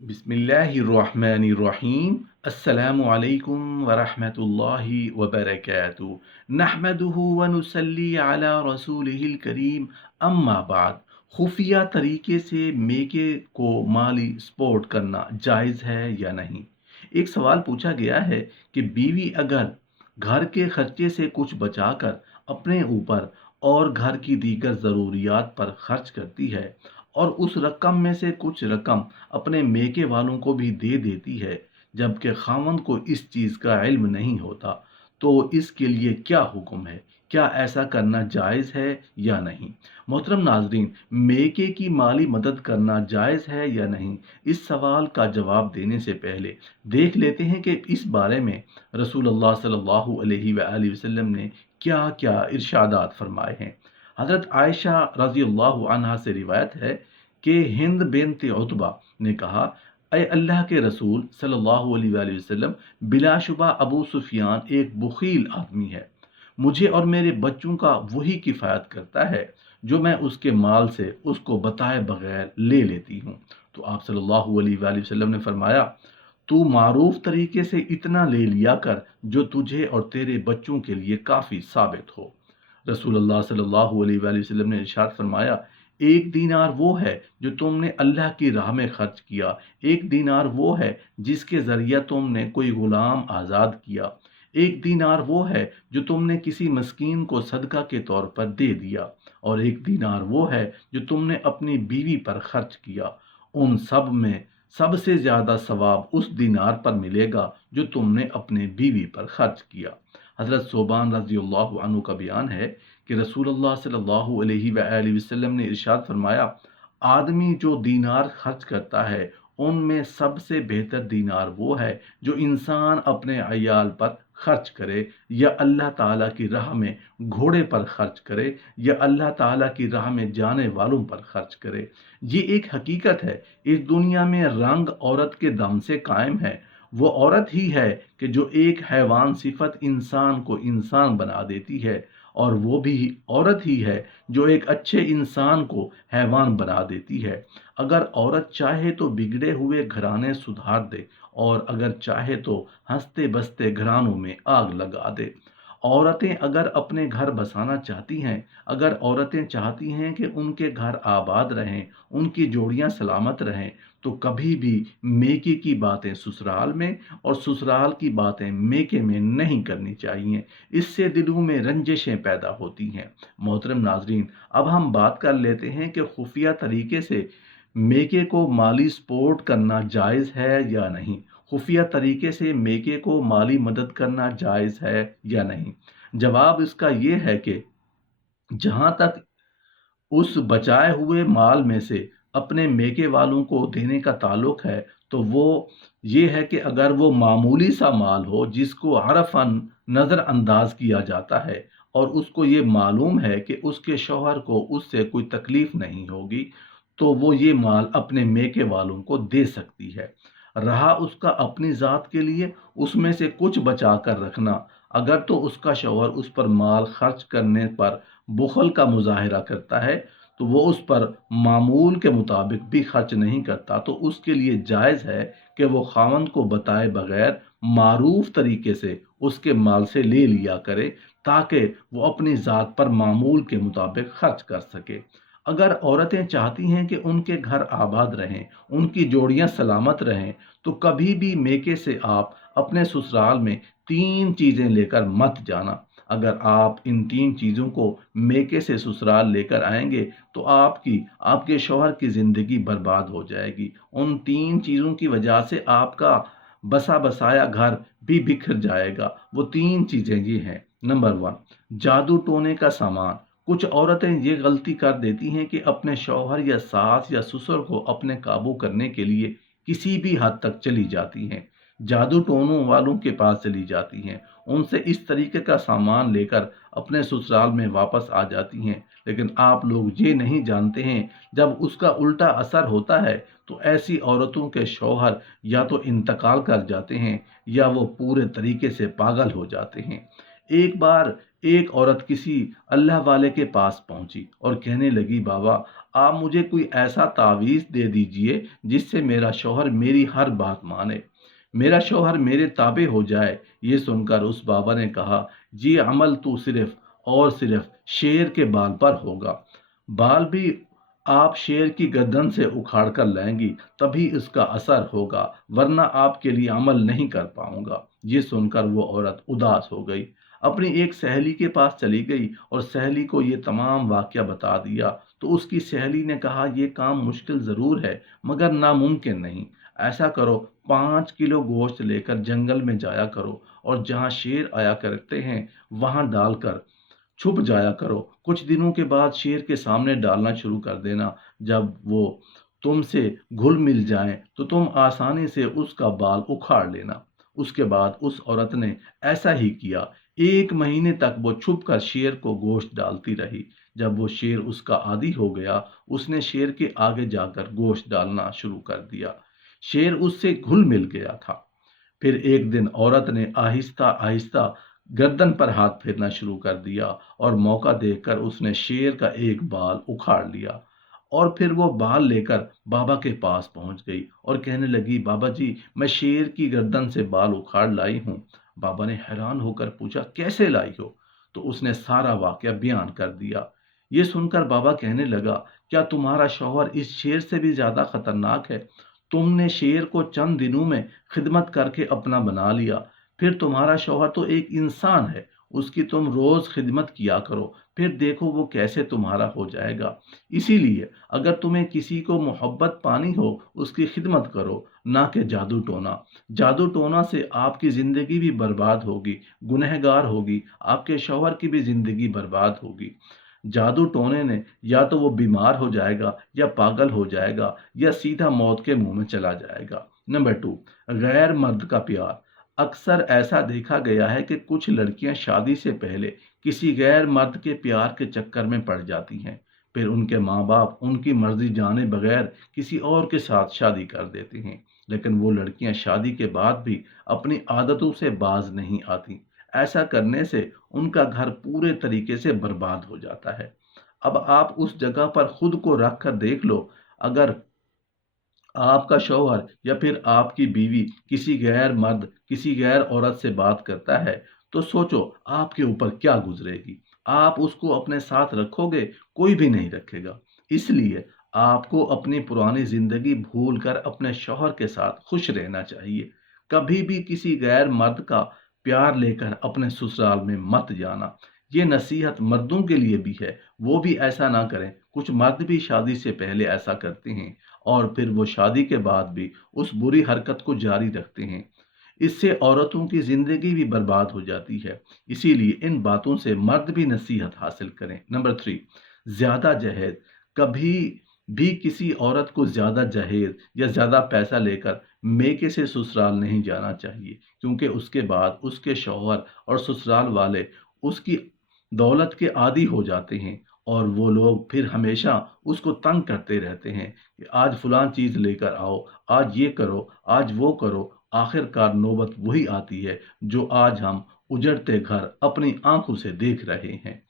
बिस्मिल्लाहिर्रहमानिर्रहीम। अस्सलामु अलैकुम वरहमतुल्लाहि वबरकातुहू। नहमदुहु व नुसल्ली अला रसूलिहिल करीम। अम्मा बाद। खुफिया तरीके से मेके को माली सपोर्ट करना जायज़ है या नहीं। एक सवाल पूछा गया है कि बीवी अगर घर के खर्चे से कुछ बचाकर अपने ऊपर और घर की दीगर ज़रूरियात पर खर्च करती है और उस रकम में से कुछ रकम अपने मेके वालों को भी दे देती है, जबकि खामन को इस चीज़ का इल्म नहीं होता, तो इसके लिए क्या हुक्म है? क्या ऐसा करना जायज़ है या नहीं? मोहतरम नाजरीन, मेके की माली मदद करना जायज़ है या नहीं, इस सवाल का जवाब देने से पहले देख लेते हैं कि इस बारे में रसूलुल्लाह सल्लल्लाहु अलैहि वआलिहि वसल्लम ने क्या क्या इरशादात फरमाए हैं। हज़रत आयशा रज़ी अल्लाह अन्हा से रिवायत है कि हिंद बिन्त उतबा ने कहा, अय अल्लाह के रसूल सल्लल्लाहु अलैहि वसल्लम, बिलाशुबा अबू सुफियान एक बुखील आदमी है। मुझे और मेरे बच्चों का वही किफ़ायत करता है जो मैं उसके माल से उसको बताए बगैर ले लेती हूँ। तो आप सल्लल्लाहु अलैहि वसल्लम ने फरमाया, तू मारूफ तरीके से इतना ले लिया कर जो तुझे और तेरे बच्चों के लिए काफ़ी साबित हो। रसूलुल्लाह सल्लल्लाहु अलैहि वसल्लम ने इरशाद फरमाया, एक दीनार वो है जो तुमने अल्लाह की राह में खर्च किया, एक दीनार वो है जिसके ज़रिए तुमने कोई गुलाम आज़ाद किया, एक दीनार वो है जो तुमने किसी मस्कीन को सदका के तौर पर दे दिया, और एक दीनार वो है जो तुमने अपनी बीवी पर खर्च किया। उन सब में सबसे ज़्यादा सवाब उस दीनार पर मिलेगा जो तुमने अपने बीवी पर खर्च किया। हज़रत सोबान रज़ी अल्लाह अन्हु का बयान है कि रसूलुल्लाह सल्लल्लाहु अलैहि वसल्लम ने इरशाद फरमाया, आदमी जो दीनार खर्च करता है उनमें सबसे बेहतर दीनार वो है जो इंसान अपने अयाल पर खर्च करे, या अल्लाह ताला की राह में घोड़े पर खर्च करे, या अल्लाह ताला की राह में जाने वालों पर खर्च करे। ये एक हकीकत है, इस दुनिया में रंग औरत के दम से कायम है। वो औरत ही है कि जो एक हैवान सिफत इंसान को इंसान बना देती है, और वो भी औरत ही है जो एक अच्छे इंसान को हैवान बना देती है। अगर औरत चाहे तो बिगड़े हुए घराने सुधार दे, और अगर चाहे तो हंसते बसते घरानों में आग लगा दे। औरतें अगर अपने घर बसाना चाहती हैं, अगर औरतें चाहती हैं कि उनके घर आबाद रहें, उनकी जोड़ियां सलामत रहें, तो कभी भी मेके की बातें ससुराल में और ससुराल की बातें मेके में नहीं करनी चाहिए। इससे दिलों में रंजिशें पैदा होती हैं। मोहतरम नाजरीन, अब हम बात कर लेते हैं कि खुफिया तरीके से मेके को माली सपोर्ट करना जायज़ है या नहीं। खुफिया तरीके से मेके को माली मदद करना जायज़ है या नहीं। जवाब इसका ये है कि जहाँ तक उस बचाए हुए माल में से अपने मेके वालों को देने का ताल्लुक है, तो वो ये है कि अगर वो मामूली सा माल हो जिसको हरफन नज़रअंदाज किया जाता है, और उसको ये मालूम है कि उसके शौहर को उससे कोई तकलीफ नहीं होगी, तो वो ये माल अपने मेके वालों को दे सकती है। रहा उसका अपनी ज़ात के लिए, उसमें से कुछ बचा कर रखना, अगर तो उसका शौहर उस पर माल खर्च करने पर बुखल का मुजाहिरा करता है, तो वो उस पर मामूल के मुताबिक भी खर्च नहीं करता, तो उसके लिए जायज़ है कि वो खामन को बताए बगैर मारूफ तरीके से उसके माल से ले लिया करे, ताकि वो अपनी ज़ात पर मामूल के मुताबिक खर्च कर सके। अगर औरतें चाहती हैं कि उनके घर आबाद रहें, उनकी जोड़ियां सलामत रहें, तो कभी भी मेके से आप अपने ससुराल में तीन चीज़ें लेकर मत जाना। अगर आप इन तीन चीज़ों को मेके से ससुराल लेकर आएंगे, तो आपकी आपके शौहर की ज़िंदगी बर्बाद हो जाएगी। उन तीन चीज़ों की वजह से आपका बसा बसाया घर भी बिखर जाएगा। वो तीन चीज़ें ये हैं। नंबर वन, जादू टोने का सामान। कुछ औरतें ये गलती कर देती हैं कि अपने शौहर या सास या ससुर को अपने काबू करने के लिए किसी भी हद तक चली जाती हैं, जादू टोनों वालों के पास चली जाती हैं, उनसे इस तरीके का सामान लेकर अपने ससुराल में वापस आ जाती हैं। लेकिन आप लोग ये नहीं जानते हैं, जब उसका उल्टा असर होता है तो ऐसी औरतों के शौहर या तो इंतकाल कर जाते हैं, या वो पूरे तरीके से पागल हो जाते हैं। एक बार एक औरत किसी अल्लाह वाले के पास पहुंची और कहने लगी, बाबा, आप मुझे कोई ऐसा तावीज़ दे दीजिए जिससे मेरा शौहर मेरी हर बात माने, मेरा शौहर मेरे ताबे हो जाए। ये सुनकर उस बाबा ने कहा, जी अमल तो सिर्फ और सिर्फ शेर के बाल पर होगा। बाल भी आप शेर की गर्दन से उखाड़ कर लाएंगी तभी इसका असर होगा, वरना आपके लिए अमल नहीं कर पाऊंगा। ये सुनकर वो औरत उदास हो गई, अपनी एक सहेली के पास चली गई और सहेली को ये तमाम वाकया बता दिया। तो उसकी सहेली ने कहा, ये काम मुश्किल ज़रूर है मगर नामुमकिन नहीं। ऐसा करो, 5 किलो गोश्त लेकर जंगल में जाया करो और जहाँ शेर आया करते हैं वहां डालकर छुप जाया करो। कुछ दिनों के बाद शेर के सामने डालना शुरू कर देना। जब वो तुमसे घुल मिल जाए तो तुम आसानी से उसका बाल उखाड़ लेना। उसके बाद उस औरत ने ऐसा ही किया। 1 महीने तक वो छुप कर शेर को गोश्त डालती रही। जब वो शेर उसका आदी हो गया, उसने शेर के आगे जाकर गोश्त डालना शुरू कर दिया। शेर उससे घुल मिल गया था। फिर एक दिन औरत ने आहिस्ता आहिस्ता गर्दन पर हाथ फेरना शुरू कर दिया और मौका देखकर उसने शेर का एक बाल उखाड़ लिया। और फिर वो बाल लेकर बाबा के पास पहुंच गई और कहने लगी, बाबा जी मैं शेर की गर्दन से बाल उखाड़ लाई हूँ। बाबा ने हैरान होकर पूछा, कैसे लाई हो? तो उसने सारा वाकया बयान कर दिया। ये सुनकर बाबा कहने लगा, क्या तुम्हारा शौहर इस शेर से भी ज्यादा खतरनाक है? तुमने शेर को चंद दिनों में खिदमत करके अपना बना लिया। फिर तुम्हारा शौहर तो एक इंसान है, उसकी तुम रोज खिदमत किया करो, फिर देखो वो कैसे तुम्हारा हो जाएगा। इसीलिए अगर तुम्हें किसी को मोहब्बत पानी हो, उसकी खिदमत करो, ना कि जादू टोना। जादू टोना से आपकी जिंदगी भी बर्बाद होगी, गुनहगार होगी, आपके शौहर की भी जिंदगी बर्बाद होगी। जादू टोने ने या तो वो बीमार हो जाएगा या पागल हो जाएगा या सीधा मौत के मुंह में चला जाएगा। नंबर 2, गैर मर्द का प्यार। अक्सर ऐसा देखा गया है कि कुछ लड़कियां शादी से पहले किसी गैर मर्द के प्यार के चक्कर में पड़ जाती हैं। फिर उनके माँ बाप उनकी मर्जी जाने बगैर किसी और के साथ शादी कर देते हैं। लेकिन वो लड़कियां शादी के बाद भी अपनी आदतों से बाज नहीं आती। ऐसा करने से उनका घर पूरे तरीके से बर्बाद हो जाता है। अब आप उस जगह पर खुद को रख कर देख लो। अगर आपका शौहर या फिर आपकी बीवी किसी गैर मर्द, किसी गैर औरत से बात करता है, तो सोचो आपके ऊपर क्या गुजरेगी। आप उसको अपने साथ रखोगे? कोई भी नहीं रखेगा। इसलिए आपको अपनी पुरानी जिंदगी भूल कर अपने शौहर के साथ खुश रहना चाहिए। कभी भी किसी गैर मर्द का प्यार लेकर अपने ससुराल में मत जाना। ये नसीहत मर्दों के लिए भी है, वो भी ऐसा ना करें। कुछ मर्द भी शादी से पहले ऐसा करते हैं और फिर वो शादी के बाद भी उस बुरी हरकत को जारी रखते हैं। इससे औरतों की जिंदगी भी बर्बाद हो जाती है। इसीलिए इन बातों से मर्द भी नसीहत हासिल करें। नंबर 3, ज्यादा जहेज। कभी भी किसी औरत को ज्यादा जहेज या ज्यादा पैसा लेकर मेके से ससुराल नहीं जाना चाहिए, क्योंकि उसके बाद उसके शौहर और ससुराल वाले उसकी दौलत के आदी हो जाते हैं और वो लोग फिर हमेशा उसको तंग करते रहते हैं कि आज फलां चीज लेकर आओ, आज ये करो, आज वो करो। आखिरकार नौबत वही आती है जो आज हम उजड़ते घर अपनी आंखों से देख रहे हैं।